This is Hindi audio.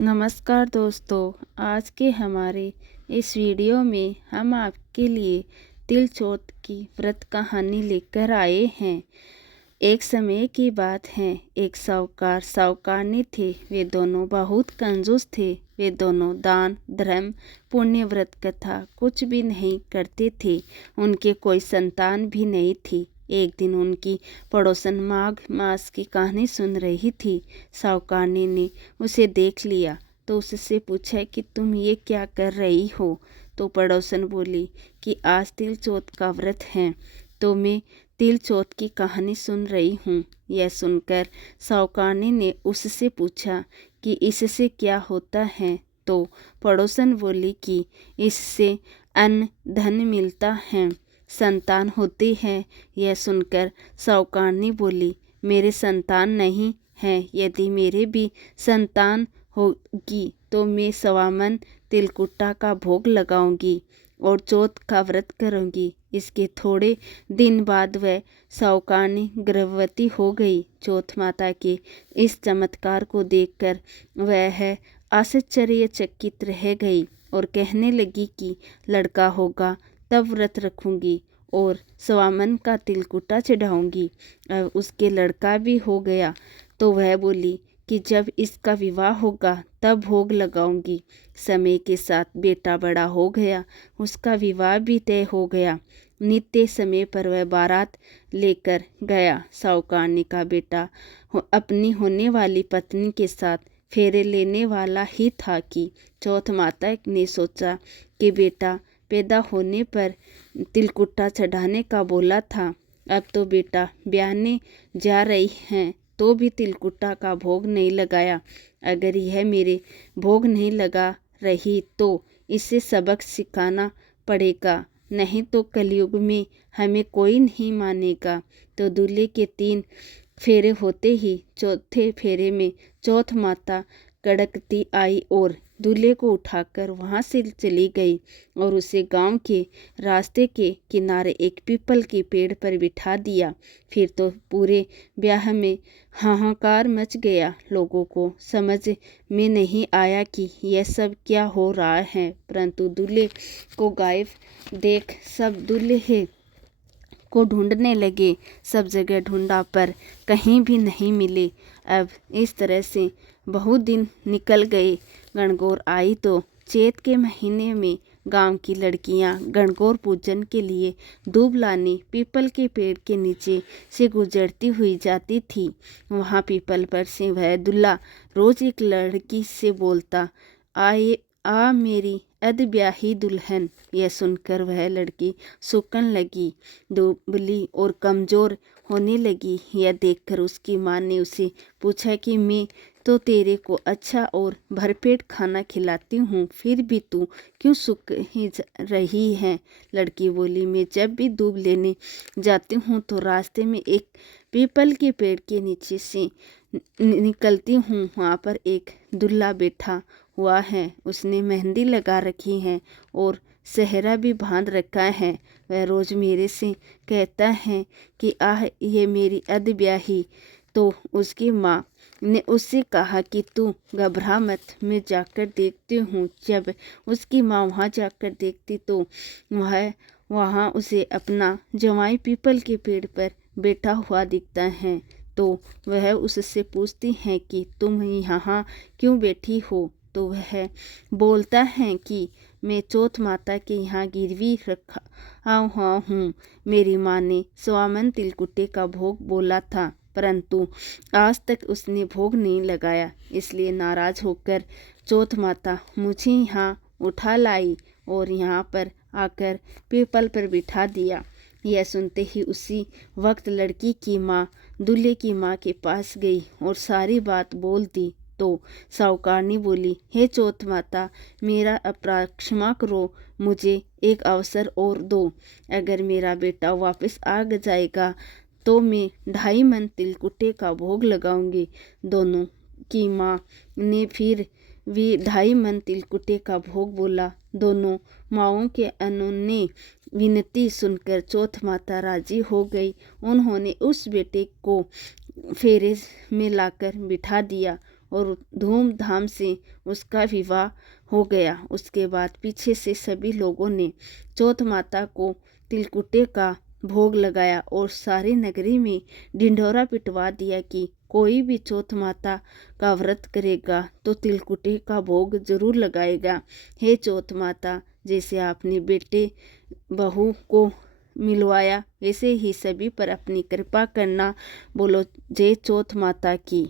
नमस्कार दोस्तों, आज के हमारे इस वीडियो में हम आपके लिए तिल चौथ की व्रत कहानी लेकर आए हैं। एक समय की बात है, एक साहूकार साहूकारनी थे। वे दोनों बहुत कंजूस थे। वे दोनों दान धर्म पुण्य व्रत कथा कुछ भी नहीं करते थे। उनके कोई संतान भी नहीं थी। एक दिन उनकी पड़ोसन माघ मास की कहानी सुन रही थी। साहूकारनी ने उसे देख लिया तो उससे पूछा कि तुम ये क्या कर रही हो। तो पड़ोसन बोली कि आज तिल चौथ का व्रत है, तो मैं तिल चौथ की कहानी सुन रही हूँ। यह सुनकर साहूकारनी ने उससे पूछा कि इससे क्या होता है। तो पड़ोसन बोली कि इससे अन्न धन मिलता है, संतान होती है। यह सुनकर साहूकारनी बोली, मेरे संतान नहीं है। यदि मेरे भी संतान होगी तो मैं सवामन तिलकुटा का भोग लगाऊंगी और चौथ का व्रत करूंगी। इसके थोड़े दिन बाद वह साहूकारनी गर्भवती हो गई। चौथ माता के इस चमत्कार को देखकर वह आश्चर्यचकित रह गई और कहने लगी कि लड़का होगा तब व्रत रखूंगी और सवामन का तिलकुटा चढ़ाऊंगी। अब उसके लड़का भी हो गया तो वह बोली कि जब इसका विवाह होगा तब भोग लगाऊंगी। समय के साथ बेटा बड़ा हो गया, उसका विवाह भी तय हो गया। नित्य समय पर वह बारात लेकर गया। साहूकारनी का बेटा अपनी होने वाली पत्नी के साथ फेरे लेने वाला ही था कि चौथ माता ने सोचा कि बेटा पैदा होने पर तिलकुटा चढ़ाने का बोला था। अब तो बेटा ब्याहने जा रही हैं तो भी तिलकुटा का भोग नहीं लगाया। अगर यह मेरे भोग नहीं लगा रही तो इसे सबक सिखाना पड़ेगा, नहीं तो कलयुग में हमें कोई नहीं मानेगा। तो दूल्हे के 3 फेरे होते ही चौथे फेरे में चौथ माता कड़कती आई और दूल्हे को उठाकर वहां से चली गई और उसे गांव के रास्ते के किनारे एक पीपल के पेड़ पर बिठा दिया। फिर तो पूरे ब्याह में हाहाकार मच गया। लोगों को समझ में नहीं आया कि यह सब क्या हो रहा है, परंतु दूल्हे को गायब देख सब दूल्हे को ढूंढने लगे। सब जगह ढूंढा पर कहीं भी नहीं मिले। अब इस तरह से बहुत दिन निकल गए। गणगौर आई तो चैत के महीने में गांव की लड़कियां गणगौर पूजन के लिए दूब लाने पीपल के पेड़ के नीचे से गुजरती हुई जाती थी। वहां पीपल पर से वह दूल्हा रोज एक लड़की से बोलता, आए आ मेरी अधब्याही दुल्हन। यह सुनकर वह लड़की सूखन लगी, दुबली और कमजोर होने लगी। यह देखकर उसकी माँ ने उसे पूछा कि मैं तो तेरे को अच्छा और भरपेट खाना खिलाती हूँ, फिर भी तू क्यों सूख ही रही है। लड़की बोली, मैं जब भी दूब लेने जाती हूँ तो रास्ते में एक पीपल के पेड़ के नीचे से निकलती हूँ। वहाँ पर एक दूल्हा बैठा हुआ है, उसने मेहंदी लगा रखी है और सेहरा भी बांध रखा है। वह रोज मेरे से कहता है कि आह ये मेरी अधब्याही। तो उसकी माँ ने उससे कहा कि तू घबरा मत, मैं जाकर देखती हूँ। जब उसकी माँ वहाँ जाकर देखती तो वहाँ उसे अपना जवाई पीपल के पेड़ पर बैठा हुआ दिखता है। तो वह उससे पूछती है कि तुम यहाँ क्यों बैठी हो। तो वह बोलता है कि मैं चौथ माता के यहाँ गिरवी रखा हुआ हूँ। मेरी माँ ने स्वामन तिलकुटे का भोग बोला था, परंतु आज तक उसने भोग नहीं लगाया। इसलिए नाराज होकर चौथ माता मुझे यहाँ उठा लाई और यहाँ पर आकर पीपल पर बिठा दिया। यह सुनते ही उसी वक्त लड़की की माँ दूल्हे की माँ के पास गई और सारी बात बोल दी। तो साहूकारनी बोली, हे चौथ माता, मेरा अपराध क्षमा करो, मुझे एक अवसर और दो। अगर मेरा बेटा वापस आ जाएगा तो मैं 2.5 मन तिलकुटे का भोग लगाऊंगी। दोनों की माँ ने फिर भी 2.5 मन तिलकुटे का भोग बोला। दोनों माँओं के अनोने विनती सुनकर चौथ माता राजी हो गई। उन्होंने उस बेटे को फेरे में लाकर बिठा दिया और धूमधाम से उसका विवाह हो गया। उसके बाद पीछे से सभी लोगों ने चौथ माता को तिलकुटे का भोग लगाया और सारी नगरी में ढिंढोरा पिटवा दिया कि कोई भी चौथ माता का व्रत करेगा तो तिलकुटे का भोग जरूर लगाएगा। हे चौथ माता, जैसे आपने बेटे बहू को मिलवाया वैसे ही सभी पर अपनी कृपा करना। बोलो जय चौथ माता की।